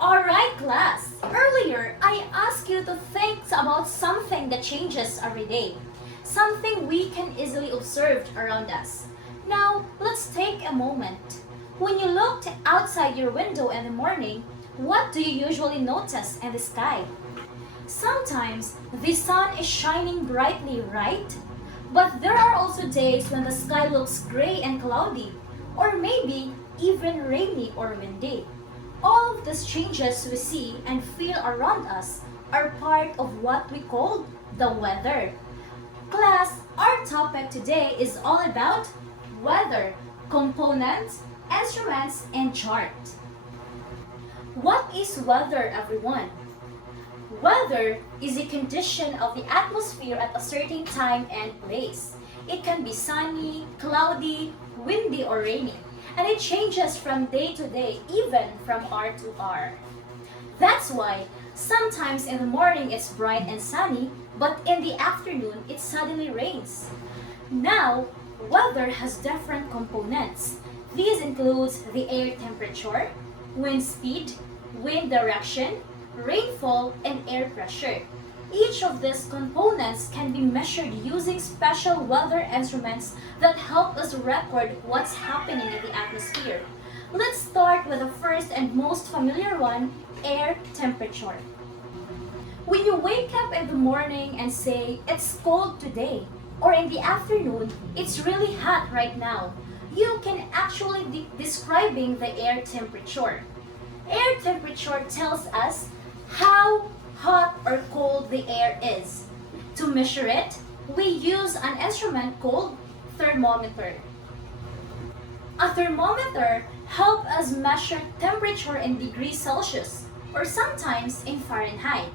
Alright class, earlier I asked you to think about something that changes every day. Something we can easily observe around us. Now, let's take a moment. When you looked outside your window in the morning, what do you usually notice in the sky? Sometimes the sun is shining brightly, right? But there are also days when the sky looks gray and cloudy, or maybe even rainy or windy. All of these changes we see and feel around us are part of what we call the weather. Class, our topic today is all about weather, components, instruments, and chart. What is weather, everyone? Weather is a condition of the atmosphere at a certain time and place. It can be sunny, cloudy, windy, or rainy, and it changes from day to day, even from hour to hour. That's why sometimes in the morning it's bright and sunny, but in the afternoon it suddenly rains. Now, weather has different components. These include the air temperature, wind speed, wind direction, rainfall, and air pressure. Each of these components can be measured using special weather instruments that help us record what's happening in the atmosphere. Let's start with the first and most familiar one, air temperature. When you wake up in the morning and say, it's cold today, or in the afternoon, it's really hot right now, you can actually describing the air temperature. Air temperature tells us how hot or cold the air is. To measure it, we use an instrument called thermometer. A thermometer helps us measure temperature in degrees Celsius or sometimes in Fahrenheit.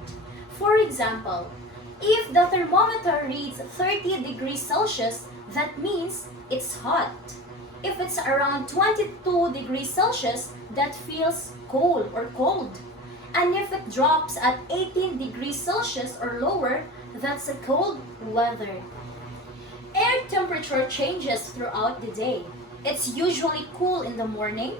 For example, if the thermometer reads 30 degrees Celsius, that means it's hot. If it's around 22 degrees Celsius, that feels cold or cold. And if it drops at 18 degrees Celsius or lower, that's a cold weather. Air temperature changes throughout the day. It's usually cool in the morning,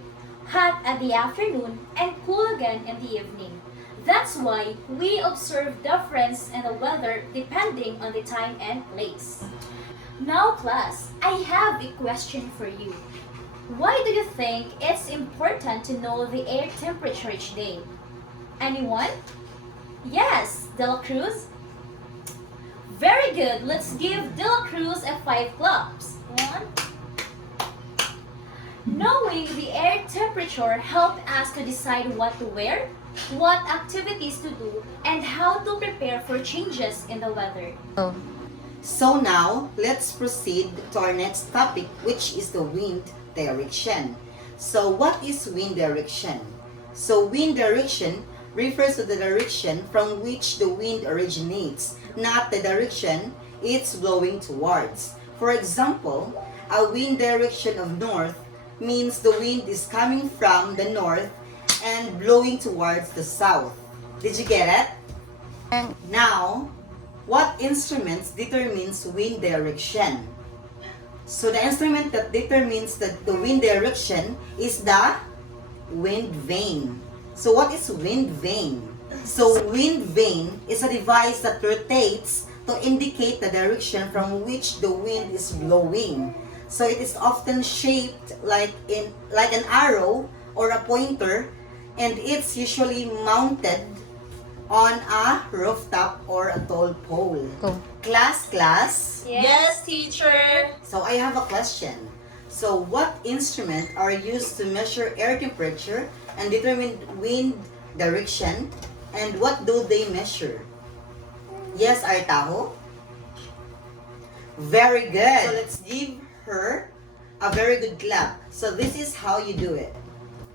hot at the afternoon, and cool again in the evening. That's why we observe difference in the weather depending on the time and place. Now class, I have a question for you. Why do you think it's important to know the air temperature each day? Anyone? Yes, Del Cruz? Very good. Let's give Del Cruz a 5 claps. 1. Knowing the air temperature helps us to decide what to wear, what activities to do, and how to prepare for changes in the weather. So now, let's proceed to our next topic, which is the wind direction. So what is wind direction? So wind direction refers to the direction from which the wind originates, not the direction it's blowing towards. For example, a wind direction of north means the wind is coming from the north and blowing towards the south. Did you get it? Now, what instruments determines wind direction? So the instrument that determines the wind direction is the wind vane. So what is wind vane? So wind vane is a device that rotates to indicate the direction from which the wind is blowing. So it is often shaped like an arrow or a pointer, and it's usually mounted on a rooftop or a tall pole. Class? Yes, teacher. So I have a question. So what instrument are used to measure air temperature and determine wind direction, and what do they measure? Yes, Artaho? Very good. So let's give her a very good clap. So this is how you do it.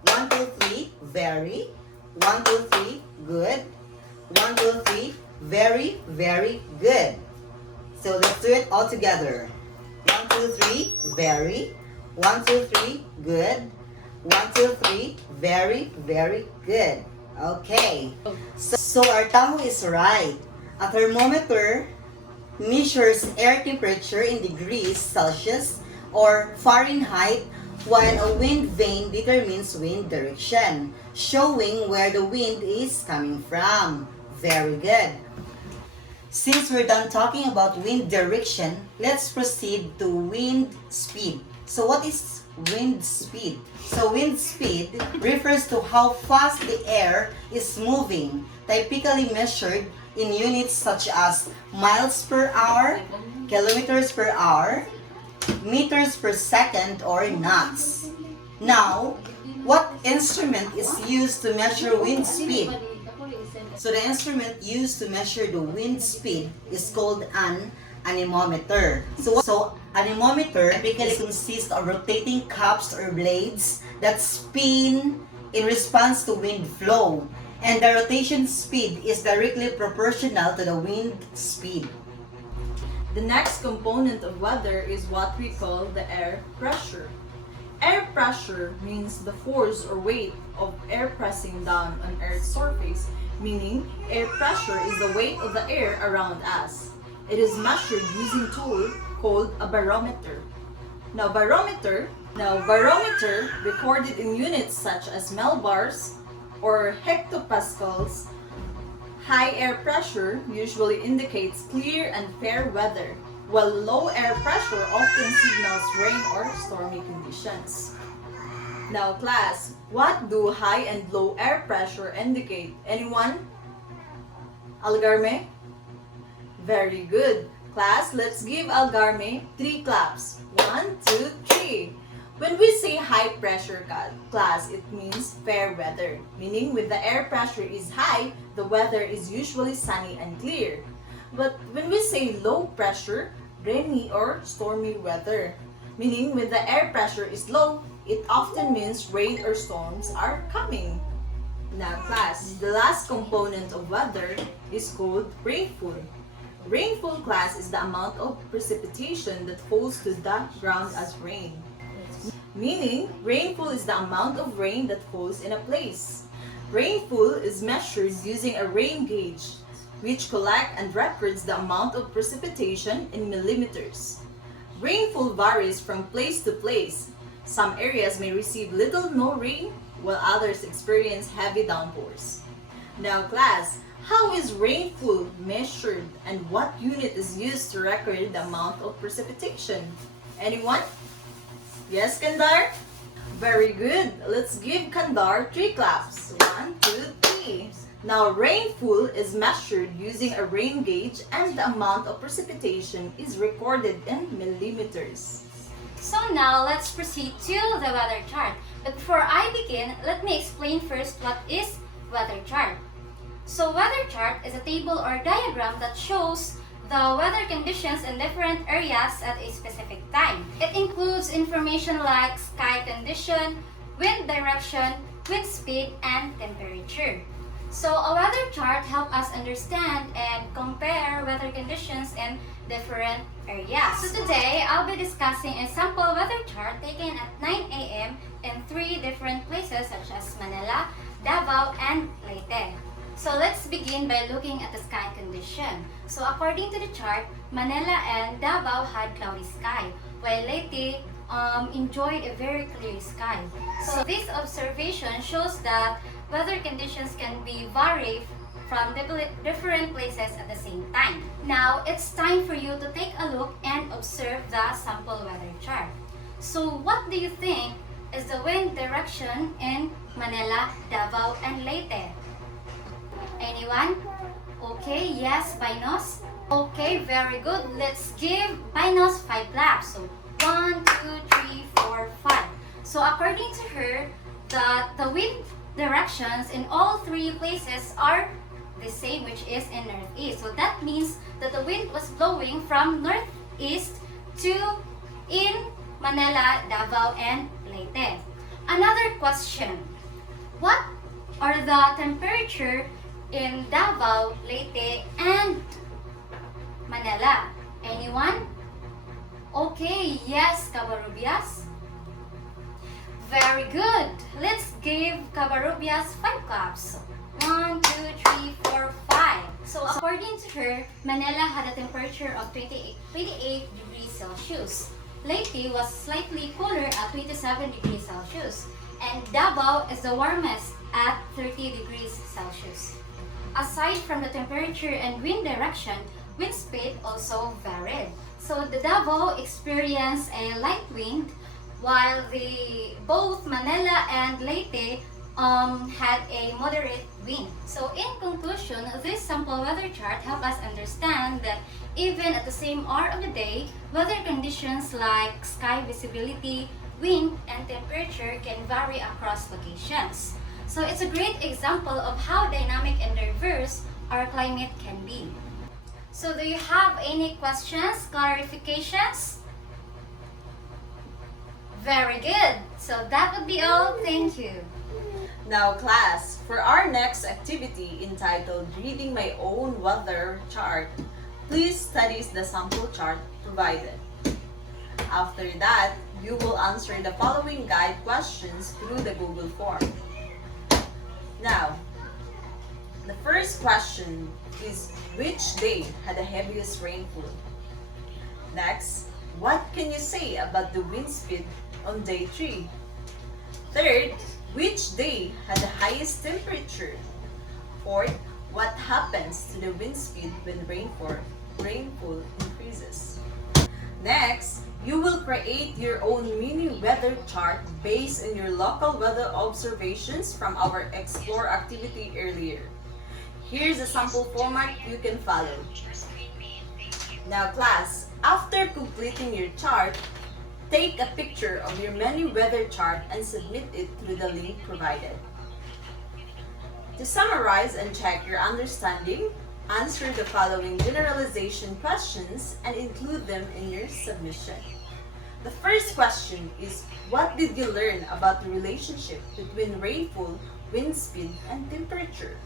1, 2, 3, very. 1, 2, 3, good. 1, 2, 3, very, very good. So let's do it all together. 1, 2, 3, very. 1, 2, 3, good. 1, 2, 3, very, very good. Okay. So our Taho is right. A thermometer measures air temperature in degrees Celsius or Fahrenheit, while a wind vane determines wind direction. showing where the wind is coming from. Very good. Since we're done talking about wind direction, let's proceed to wind speed. So what is wind speed? So wind speed refers to how fast the air is moving, typically measured in units such as miles per hour, kilometers per hour, meters per second, or knots. Now, what instrument is used to measure wind speed? So the instrument used to measure the wind speed is called an anemometer. So anemometer typically consists of rotating cups or blades that spin in response to wind flow, and the rotation speed is directly proportional to the wind speed. The next component of weather is what we call the air pressure. Air pressure means the force or weight of air pressing down on Earth's surface, meaning air pressure is the weight of the air around us. It is measured using a tool called a barometer. Now barometer recorded in units such as millibars or hectopascals. High air pressure usually indicates clear and fair weather, while low air pressure often signals rain or stormy conditions. Now class, what do high and low air pressure indicate? Anyone? Algarme? Very good. Class, let's give Algarme 3 claps. 1, 2, 3. When we say high pressure class, it means fair weather, meaning when the air pressure is high, the weather is usually sunny and clear. But when we say low pressure, rainy or stormy weather, meaning when the air pressure is low, it often means rain or storms are coming. Now class, the last component of weather is called rainfall. Rainfall class is the amount of precipitation that falls to the ground as rain. Meaning, rainfall is the amount of rain that falls in a place. Rainfall is measured using a rain gauge, which collects and records the amount of precipitation in millimeters. Rainfall varies from place to place. Some areas may receive little or no rain, while others experience heavy downpours. Now class, how is rainfall measured and what unit is used to record the amount of precipitation? Anyone? Yes, Kandar? Very good. Let's give Kandar 3 claps. 1, 2, 3. Now, rainfall is measured using a rain gauge and the amount of precipitation is recorded in millimeters. So now let's proceed to the weather chart. But before I begin, let me explain first what is weather chart. So weather chart is a table or diagram that shows the weather conditions in different areas at a specific time. It includes information like sky condition, wind direction, wind speed, and temperature. So a weather chart helps us understand and compare weather conditions in different areas. So today, I'll be discussing a sample weather chart taken at 9 a.m. in 3 different places such as Manila, Davao, and Leyte. So let's begin by looking at the sky condition. So according to the chart, Manila and Davao had cloudy sky, while Leyte enjoyed a very clear sky. So this observation shows that weather conditions can be vary from different places at the same time. Now, it's time for you to take a look and observe the sample weather chart. So what do you think is the wind direction in Manila, Davao, and Leyte? Anyone? Okay, yes, Binos. Okay, very good. Let's give Binos 5 claps. So 1, 2, 3, 4, 5. So according to her, the wind directions in all 3 places are the same, which is in northeast. So that means that the wind was blowing from northeast to in Manila, Davao, and Leyte. Another question. What are the temperature in Davao, Leyte, and Manila? Anyone? Okay, yes, Cabarubias. Very good. Let's give Cabarubias 5 claps. 1, 2, 3, 4, 5. So according to her, Manila had a temperature of 28 degrees Celsius. Leyte was slightly cooler at 27 degrees Celsius. and Davao is the warmest at 30 degrees Celsius. Aside from the temperature and wind direction, wind speed also varied. So the Davao experienced a light wind while both Manila and Leyte had a moderate wind. So in conclusion, this sample weather chart helps us understand that even at the same hour of the day, weather conditions like sky visibility, wind, and temperature can vary across locations. So it's a great example of how dynamic and diverse our climate can be. So do you have any questions, clarifications? Very good. So that would be all. Thank you. Now class, for our next activity entitled Reading My Own Weather Chart, please study the sample chart provided. After that, you will answer the following guide questions through the Google form. Now, the first question is, which day had the heaviest rainfall? Next, what can you say about the wind speed on day 3? Third, which day had the highest temperature? Fourth, what happens to the wind speed when rainfall increases? Next, you will create your own mini weather chart based on your local weather observations from our Explore activity earlier. Here's a sample format you can follow. Now class, after completing your chart, take a picture of your mini weather chart and submit it through the link provided. To summarize and check your understanding, answer the following generalization questions and include them in your submission. The first question is, what did you learn about the relationship between rainfall, wind speed, and temperature?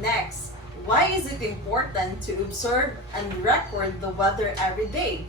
Next, why is it important to observe and record the weather every day?